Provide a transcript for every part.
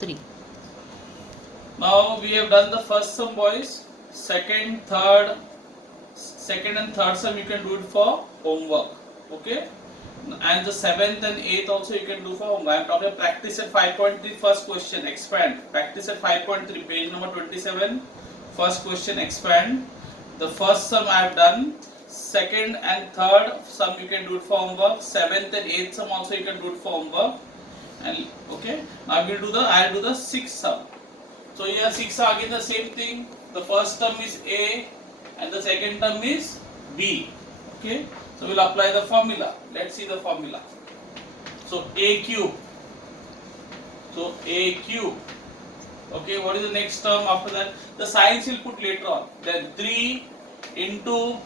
3. Now we have done the first sum, boys. Second and third sum you can do it for homework. Okay. And the seventh and eighth also you can do for homework. I am talking practice at 5.3. First question, expand. Practice at 5.3, page number 27. First question, expand. The first sum I have done. Second and third sum you can do it for homework. Seventh and eighth sum also you can do it for homework. And okay, now I'll do the sixth sum. So here 6 are again the same thing. The first term is A and the second term is B. Okay, so we'll apply the formula. Let's see the formula. So A cube. So A cube. Okay, what is the next term after that? The signs we'll put later on. Then 3 into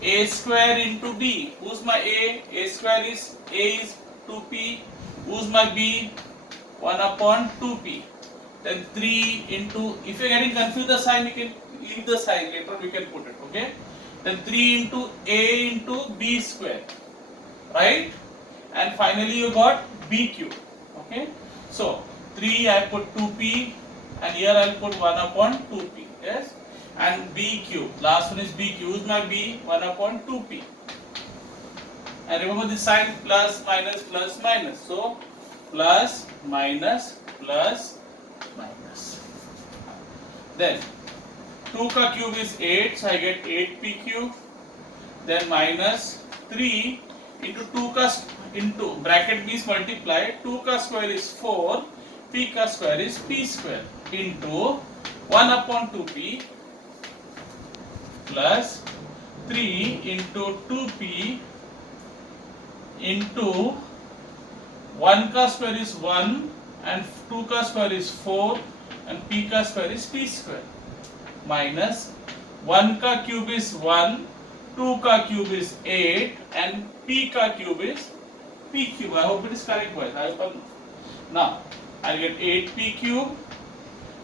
A square into B. Who's my A? A square is A is 2P. Who's my B? 1 upon 2P. Then 3 into, if you're getting confused the sign, you can leave the sign, later we can put it, okay? Then 3 into A into B square, right? And finally you got B cube, okay? So 3 I put 2P and here I'll put 1 upon 2P, yes? And B cube, last one is B cube, who's my B? 1 upon 2P. And remember this sign, plus minus plus minus, so plus minus plus minus. Then 2 ka cube is 8, so I get 8p cube. Then minus 3 into 2 ka into bracket means multiply. 2 ka square is 4, p ka square is p square into 1 upon 2p plus 3 into 2p into 1 ka square is 1 and 2 ka square is 4 and p ka square is p square minus 1 ka cube is 1, 2 ka cube is 8 and p ka cube is p cube. I hope it is correct, boys. Now I get 8p cube.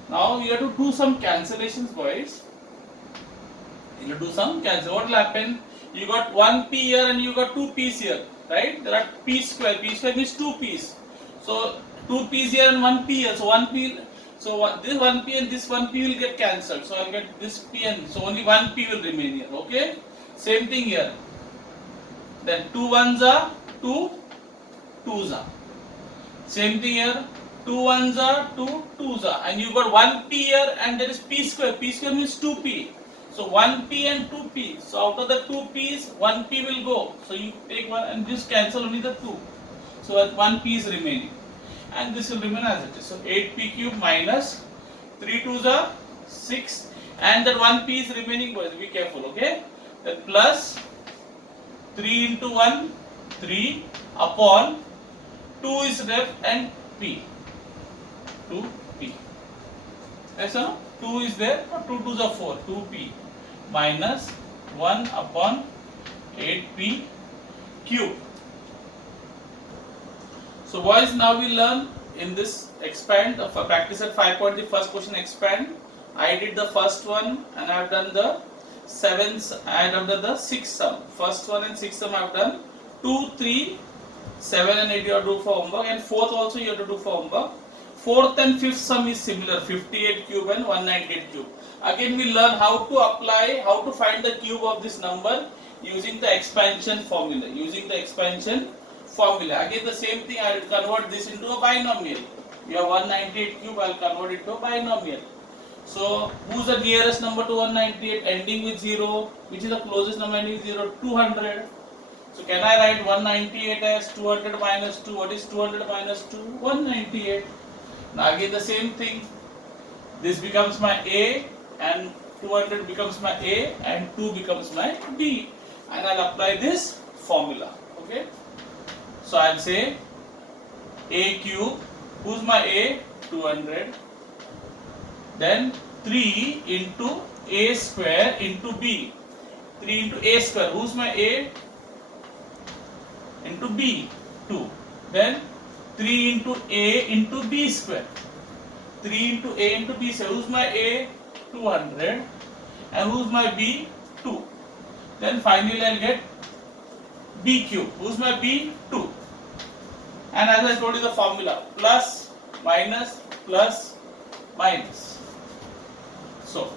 Now you have to do some cancellations, boys. You have to do some cancel. What will happen? You got 1p here and you got 2 p's here, right? There are p square. P square means 2 p's. So 2 p's here and 1 p here. So 1 p. So this 1 p and this 1 p will get cancelled. So I'll get this p and so only 1 p will remain here. Okay. Same thing here. Then 2 ones are 2 twos are. Same thing here. 2 ones are 2 twos are. And you got 1 p here and there is p square. P square means 2 p. So 1p and 2p. So out of the 2p's, 1p will go. So you take one and just cancel only the 2. So 1p is remaining. And this will remain as it is. So 8p cube minus 3 2s are 6. And that 1p is remaining, boys. Be careful, okay? Then plus 3 into 1, 3 upon 2 is left and p. 2p. Yes, sir? 2 is there, 2 2s are 4, 2p minus 1 upon 8p cube. So boys, now we learn in this expand for practice at 5.3 first question expand. I did the first one and I have done the seventh, I have done the sixth sum. First one and sixth sum I have done. 2, 3, 7 and 8 you have to do for homework and fourth also you have to do for homework. Fourth and fifth sum is similar, 58 cube and 198 cube. Again we learn how to apply, how to find the cube of this number using the expansion formula. Again the same thing, I will convert this into a binomial. You have 198 cube, I will convert it to a binomial. So who's the nearest number to 198 ending with 0? Which is the closest number ending with 0? 200. So can I write 198 as 200 minus 2? What is 200 minus 2? 198. Now again the same thing. This becomes my A and 200 becomes my A and 2 becomes my B. And I'll apply this formula. Okay. So I'll say A cube. Who's my A? 200. Then 3 into A square into B. 3 into A square. Who's my A? Into B. 2. Then 3 into A into B square. 3 into A into B square. Who's my A? 200. And who's my B? 2. Then finally I'll get B cube. Who's my B? 2. And as I told you the formula, plus minus plus minus. So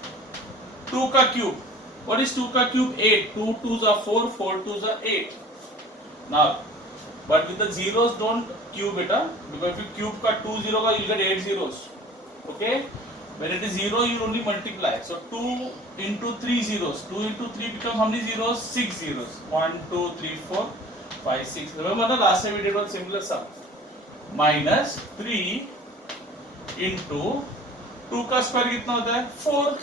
2 का cube. What is 2 का cube? 8. 2 2s are 4, 4 2s are 8. Now, but with the zeros don't cube it, because if you cube का 2 0 का you get 8 zeros. Okay? When it is 0 you only multiply. So 2 into 3 zeros. 2 into 3 becomes how many zeros? 6 zeros. 1 2 3 4 5 6. Remember the last time we did one similar sum. Minus 3 into 2 का square कितना होता है? 4.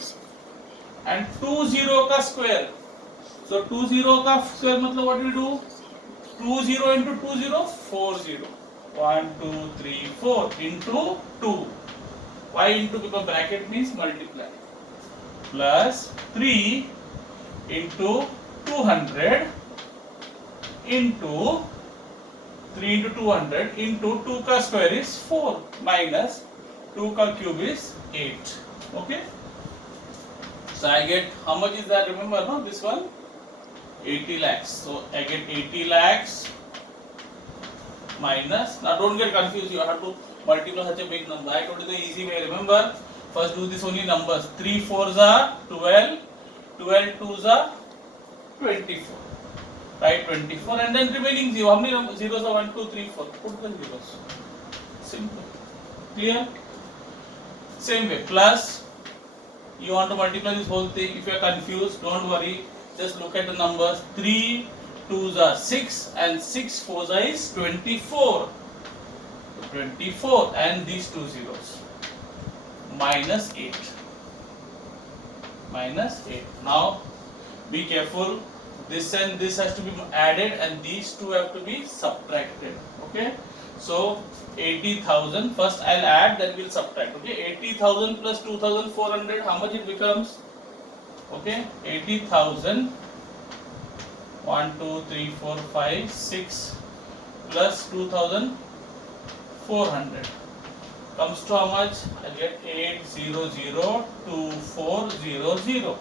And 2 0 का square. So 2 0 का square मतलब what we do? 2 0 into 2 0 4 0. 1 2 3 4 into 2. Why into? Because bracket means multiply. Plus 3 into 200 into 3 into 200 into 2 का square is 4 minus 2 का cube is 8. Okay. So I get, how much is that? Remember, no, this one 80 lakhs. So I get 80 lakhs minus, now don't get confused, you have to multiply such a big number. I told you the easy way. Remember, first do this only numbers. 3 4s are 12, 12 2s are 24. Write 24 and then remaining 0. How many zeros are 1 2 3 4? Put the zeros. Simple. Clear? Same way. Plus, you want to multiply this whole thing. If you are confused, don't worry. Just look at the numbers. 3 2s are 6 and 6 4s is 24. 24 and these two zeros. Minus 8. Minus 8. Now be careful. This and this has to be added and these two have to be subtracted. Okay. So 80,000. First I'll add, then we'll subtract. Okay. 80,000 plus 2,400. How much it becomes? Okay. 80,000. 1 2 3 4 5 6 plus 2,400 comes to how much? I get 800,2400.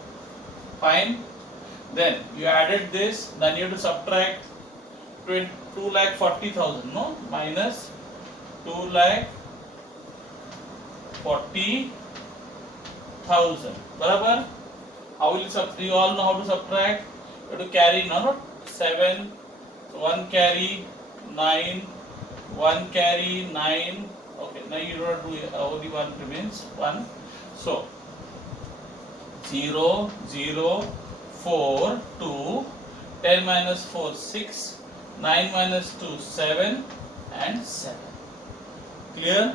Fine. Then you added this, then you have to subtract 2,40,000, no? Minus 2,40,000. Barabar? How will you subtract? You all know how to subtract. You have to carry, no, 7, so 1 carry 9, 1 carry 9. Okay, now you don't do only one remains 1. So 0 0 4 2, 10 minus 4 6, 9 minus 2 7 and 7. Clear?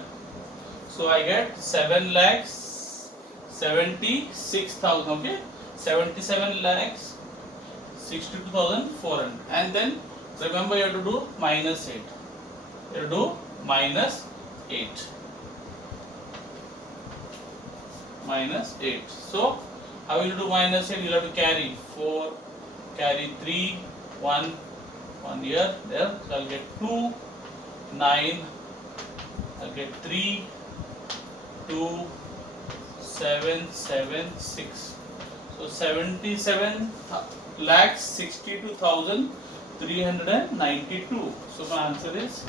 So I get 7 lakhs 76,000. Okay, 77 lakhs 62,400. And then remember you have to do minus 8. You have to do minus 8. Minus 8. So how will you do minus 8? You have to carry 4, carry 3, 1 here, there. So I'll get 2, 9, I'll get 3, 2, 7, 7, 6. So 77 lakhs 62,392. So my answer is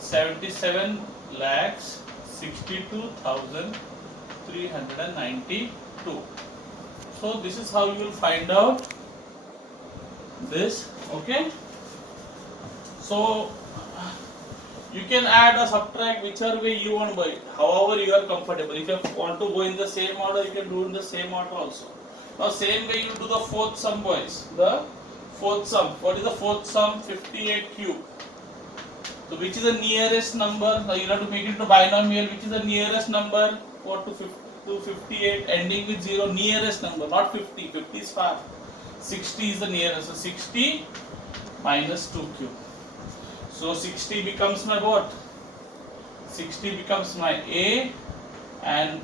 77 lakhs 62,392. So this is how you will find out this. Okay. So you can add or subtract whichever way you want by it, however you are comfortable. If you want to go in the same order, you can do in the same order also. Now same way you do the fourth sum, boys. The fourth sum. What is the fourth sum? 58 cube. So which is the nearest number? Now you have to make it into binomial. Which is the nearest number? 4 to 58 ending with 0. Nearest number, not 50. 50 is far. 60 is the nearest. So 60 minus 2 cube. So 60 becomes my what? 60 becomes my A and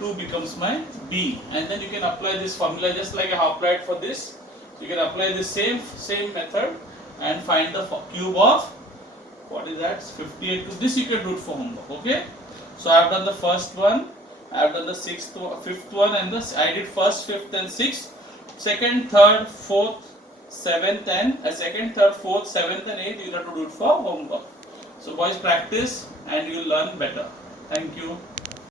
2 becomes my B. And then you can apply this formula just like I applied for this. So you can apply the same method and find the cube of, what is that? 58. To this you can do it for homework. Okay. So I have done the first one, I have done the fifth one, and this I did first, fifth, and sixth. Second, third, fourth, seventh, and second, third, fourth, seventh, and eighth. You have to do it for homework. So boys, practice and you'll learn better. Thank you.